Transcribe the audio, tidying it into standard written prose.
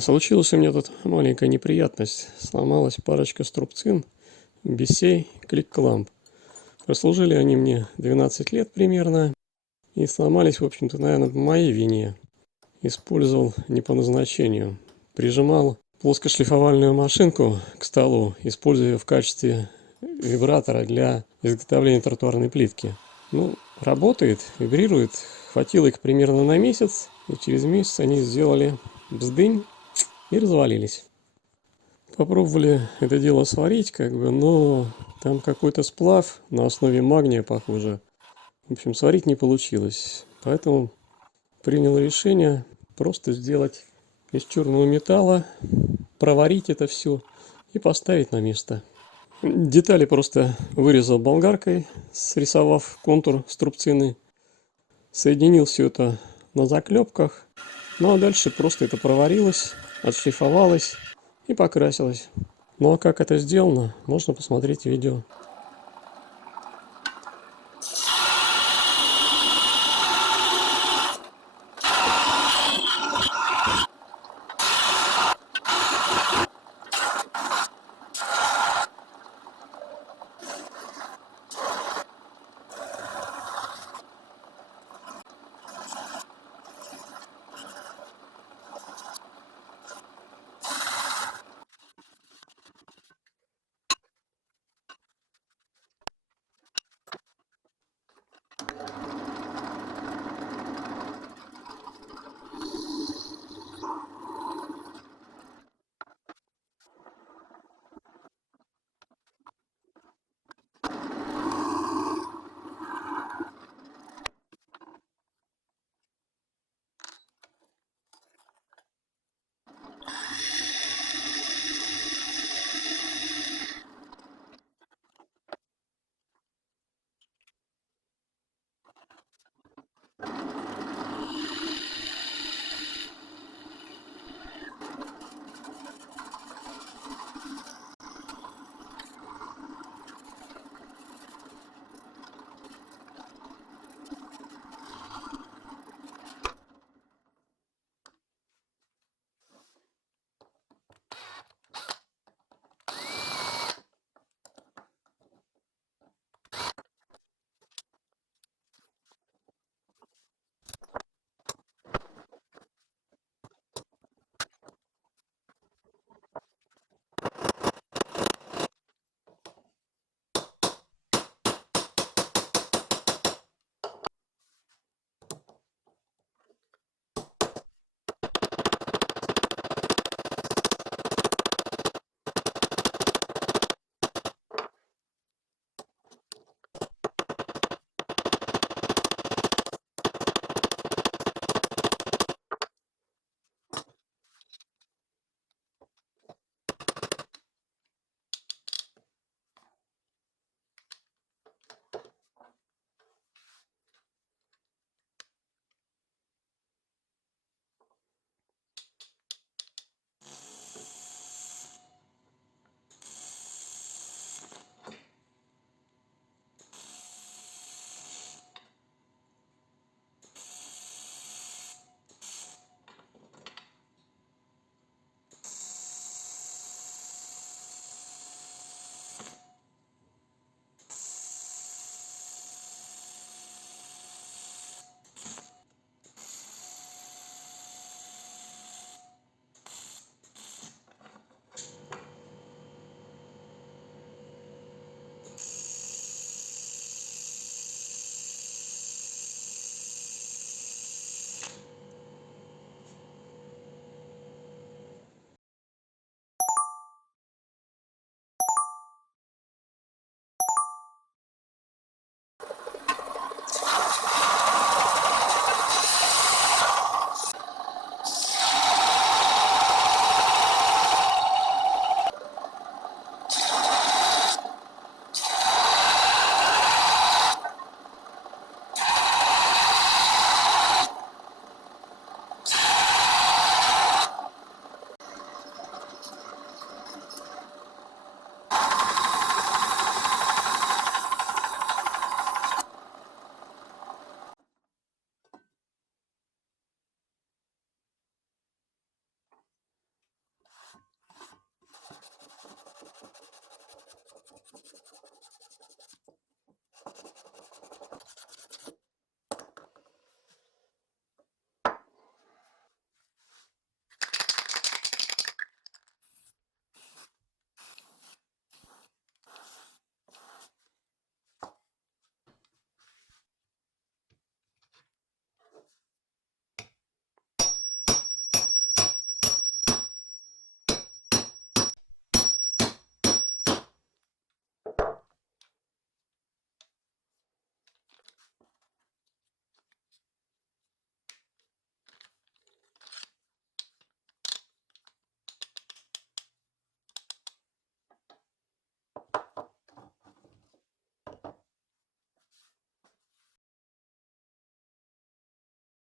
Случилась у меня тут маленькая неприятность. Сломалась парочка струбцин Bessey KliKlamp. Прослужили они мне 12 лет примерно. И сломались, в общем-то, наверное, по моей вине. Использовал не по назначению. Прижимал плоскошлифовальную машинку к столу, используя ее в качестве вибратора для изготовления тротуарной плитки. Работает, вибрирует. Хватило их примерно на месяц. И через месяц они сделали бздынь и развалились. Попробовали это дело сварить, но там какой-то сплав на основе магния, похоже. В общем, сварить не получилось. Поэтому принял решение просто сделать из черного металла, проварить это все и поставить на место. Детали просто вырезал болгаркой, срисовав контур струбцины. Соединил все это на заклепках. А дальше просто это проварилось, отшлифовалось и покрасилось. А как это сделано, можно посмотреть видео.